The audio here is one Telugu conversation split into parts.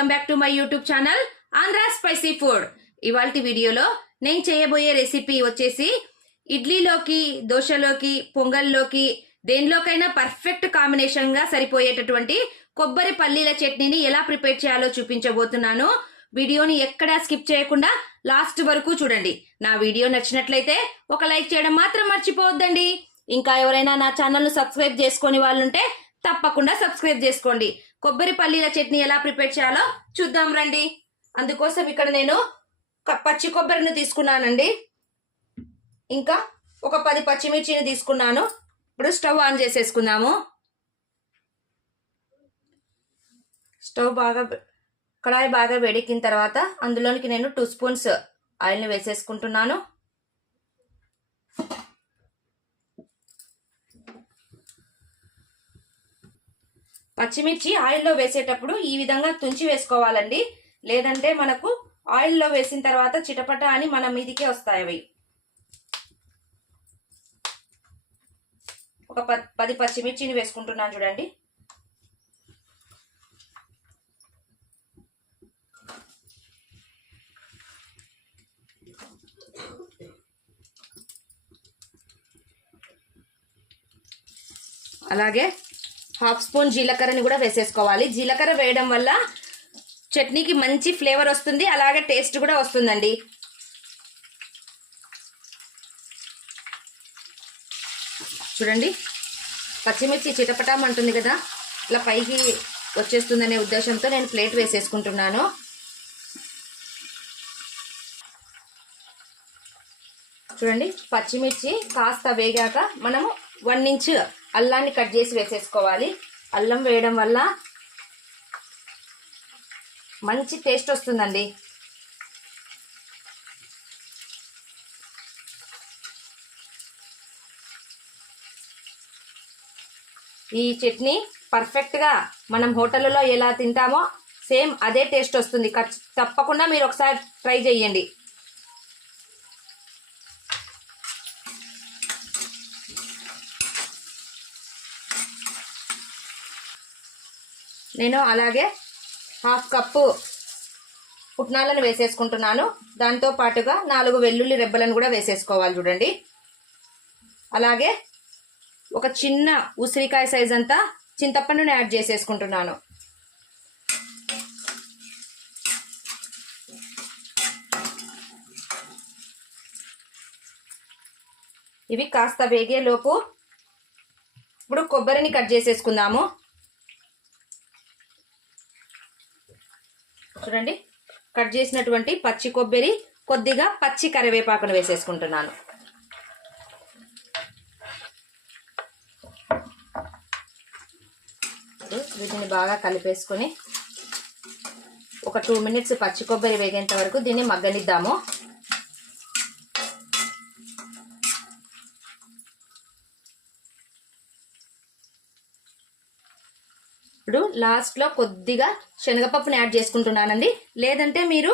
Welcome back to my YouTube channel Andhra spicy food. ఇవాల్టి వీడియోలో నేను చేయబోయే రెసిపీ వచ్చేసి ఇడ్లీలోకి, దోశలోకి, పొంగల్లోకి దేనిలోకైనా పర్ఫెక్ట్ కాంబినేషన్ గా సరిపోయేటటువంటి కొబ్బరి పల్లీల చట్నీని ఎలా ప్రిపేర్ చేయాలో చూపించబోతున్నాను. వీడియోని ఎక్కడా స్కిప్ చేయకుండా లాస్ట్ వరకు చూడండి. నా వీడియో నచ్చినట్లయితే ఒక లైక్ చేయడం మాత్రం మర్చిపోవద్దండి. ఇంకా ఎవరైనా నా ఛానల్ను సబ్స్క్రైబ్ చేసుకొని వాళ్ళుంటే తప్పకుండా సబ్స్క్రైబ్ చేసుకోండి. కొబ్బరి పల్లీల చట్నీ ఎలా ప్రిపేర్ చేయాలో చూద్దాం రండి. అందుకోసం ఇక్కడ నేను పచ్చి కొబ్బరిని తీసుకున్నానండి. ఇంకా ఒక 10 పచ్చిమిర్చిని తీసుకున్నాను. ఇప్పుడు స్టవ్ ఆన్ చేసేసుకుందాము. కడాయి బాగా వేడెక్కిన తర్వాత అందులోనికి నేను 2 స్పూన్స్ ఆయిల్ని వేసేసుకుంటున్నాను. పచ్చిమిర్చి ఆయిల్లో వేసేటప్పుడు ఈ విధంగా తుంచి వేసుకోవాలండి. లేదంటే మనకు ఆయిల్లో వేసిన తర్వాత చిటపట అని మన మీదికే వస్తాయి అవి. ఒక 10 పచ్చిమిర్చిని వేసుకుంటున్నాను చూడండి. అలాగే 1/2 స్పూన్ జీలకర్రని కూడా వేసేసుకోవాలి. జీలకర్ర వేయడం వల్ల చట్నీకి మంచి ఫ్లేవర్ వస్తుంది, అలాగే టేస్ట్ కూడా వస్తుందండి. చూడండి, పచ్చిమిర్చి చిటపటామంటుంది కదా, ఇట్లా పైకి వచ్చేస్తుందనే ఉద్దేశంతో నేను ప్లేట్ వేసేసుకుంటున్నాను. చూడండి, పచ్చిమిర్చి కాస్త వేగాక మనము 1 ఇంచ్ అల్లాన్ని కట్ చేసి వేసేసుకోవాలి. అల్లం వేయడం వల్ల మంచి టేస్ట్ వస్తుందండి. ఈ చట్నీ పర్ఫెక్ట్గా మనం హోటల్లో ఎలా తింటామో సేమ్ అదే టేస్ట్ వస్తుంది. తప్పకుండా మీరు ఒకసారి ట్రై చేయండి. నేను అలాగే 1/2 కప్పు పుట్నాలను వేసేసుకుంటున్నాను. దాంతో పాటుగా 4 వెల్లుల్లి రెబ్బలను కూడా వేసేసుకోవాలి చూడండి. అలాగే ఒక చిన్న ఉసిరికాయ సైజ్ అంతా చింతపండుని యాడ్ చేసేసుకుంటున్నాను. ఇవి కాస్త వేగేలోపు ఇప్పుడు కొబ్బరిని కట్ చేసేసుకుందాము. చూడండి, కట్ చేసినటువంటి పచ్చి కొబ్బరి, కొద్దిగా పచ్చి కరివేపాకును వేసేసుకుంటున్నాను. వీటిని బాగా కలిపేసుకొని ఒక 2 మినిట్స్ పచ్చి కొబ్బరి వేగేంత వరకు దీన్ని మగ్గనిద్దాము. ఇప్పుడు లాస్ట్లో కొద్దిగా శనగపప్పుని యాడ్ చేసుకుంటున్నానండి. లేదంటే మీరు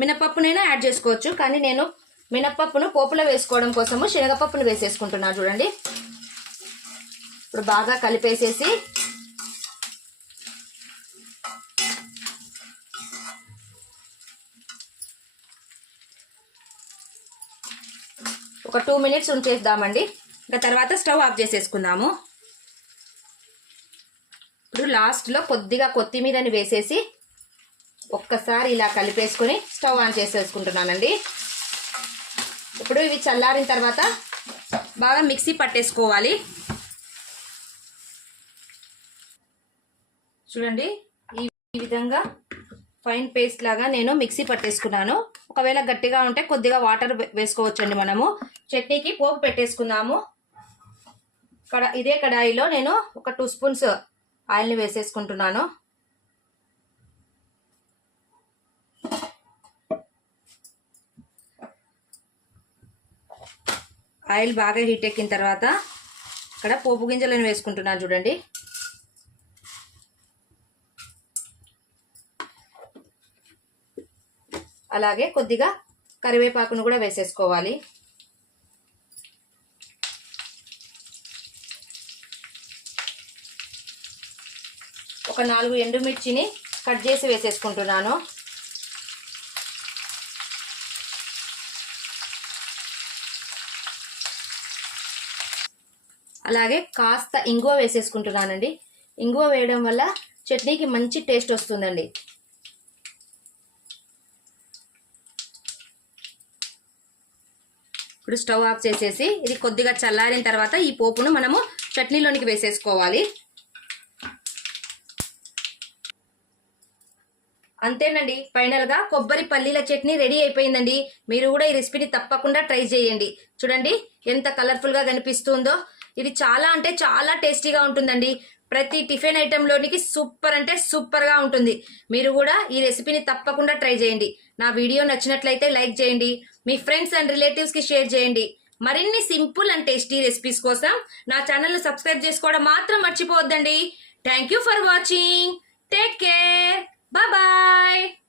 మినపప్పునైనా యాడ్ చేసుకోవచ్చు, కానీ నేను మినపప్పును పోపులో వేసుకోవడం కోసము శనగపప్పును వేసేసుకుంటున్నాను చూడండి. ఇప్పుడు బాగా కలిపేసేసి ఒక 2 మినిట్స్ ఉంచేద్దామండి. ఇంకా తర్వాత స్టవ్ ఆఫ్ చేసేసుకుందాము. ఇప్పుడు లాస్ట్లో కొద్దిగా కొత్తిమీరని వేసేసి ఒక్కసారి ఇలా కలిపేసుకొని స్టవ్ ఆన్ చేసేసుకుంటున్నానండి. ఇప్పుడు ఇవి చల్లారిన తర్వాత బాగా మిక్సీ పట్టేసుకోవాలి. చూడండి, ఈ విధంగా ఫైన్ పేస్ట్ లాగా నేను మిక్సీ పట్టేసుకున్నాను. ఒకవేళ గట్టిగా ఉంటే కొద్దిగా వాటర్ వేసుకోవచ్చండి. మనము చట్నీకి పోపు పెట్టేసుకుందాము. ఇదే కడాయిలో నేను ఒక 2 స్పూన్స్ ఆయిల్ని వేసేసుకుంటున్నాను. ఆయిల్ బాగా హీట్ ఎక్కిన తర్వాత ఇక్కడ పోపు గింజలను వేసుకుంటున్నాను చూడండి. అలాగే కొద్దిగా కరివేపాకును కూడా వేసేసుకోవాలి. ఒక 4 ఎండుమిర్చిని కట్ చేసి వేసేసుకుంటున్నాను. అలాగే కాస్త ఇంగువ వేసేసుకుంటున్నానండి. ఇంగువ వేయడం వల్ల చట్నీకి మంచి టేస్ట్ వస్తుందండి. ఇప్పుడు స్టవ్ ఆఫ్ చేసేసి ఇది కొద్దిగా చల్లారిన తర్వాత ఈ పోపును మనము చట్నీలోనికి వేసేసుకోవాలి. అంతేనండి, ఫైనల్గా కొబ్బరి పల్లీల చట్నీ రెడీ అయిపోయిందండి. మీరు కూడా ఈ రెసిపీని తప్పకుండా ట్రై చేయండి. చూడండి ఎంత కలర్ఫుల్గా కనిపిస్తుందో. ఇది చాలా అంటే చాలా టేస్టీగా ఉంటుందండి. ప్రతి టిఫిన్ ఐటెంలోనికి సూపర్ అంటే సూపర్గా ఉంటుంది. మీరు కూడా ఈ రెసిపీని తప్పకుండా ట్రై చేయండి. నా వీడియో నచ్చినట్లయితే లైక్ చేయండి. మీ ఫ్రెండ్స్ అండ్ రిలేటివ్స్కి షేర్ చేయండి. మరిన్ని సింపుల్ అండ్ టేస్టీ రెసిపీస్ కోసం నా ఛానల్ను సబ్స్క్రైబ్ చేసుకోవడం మాత్రం మర్చిపోవద్దండి. Thank you for watching. Take care. Bye-bye.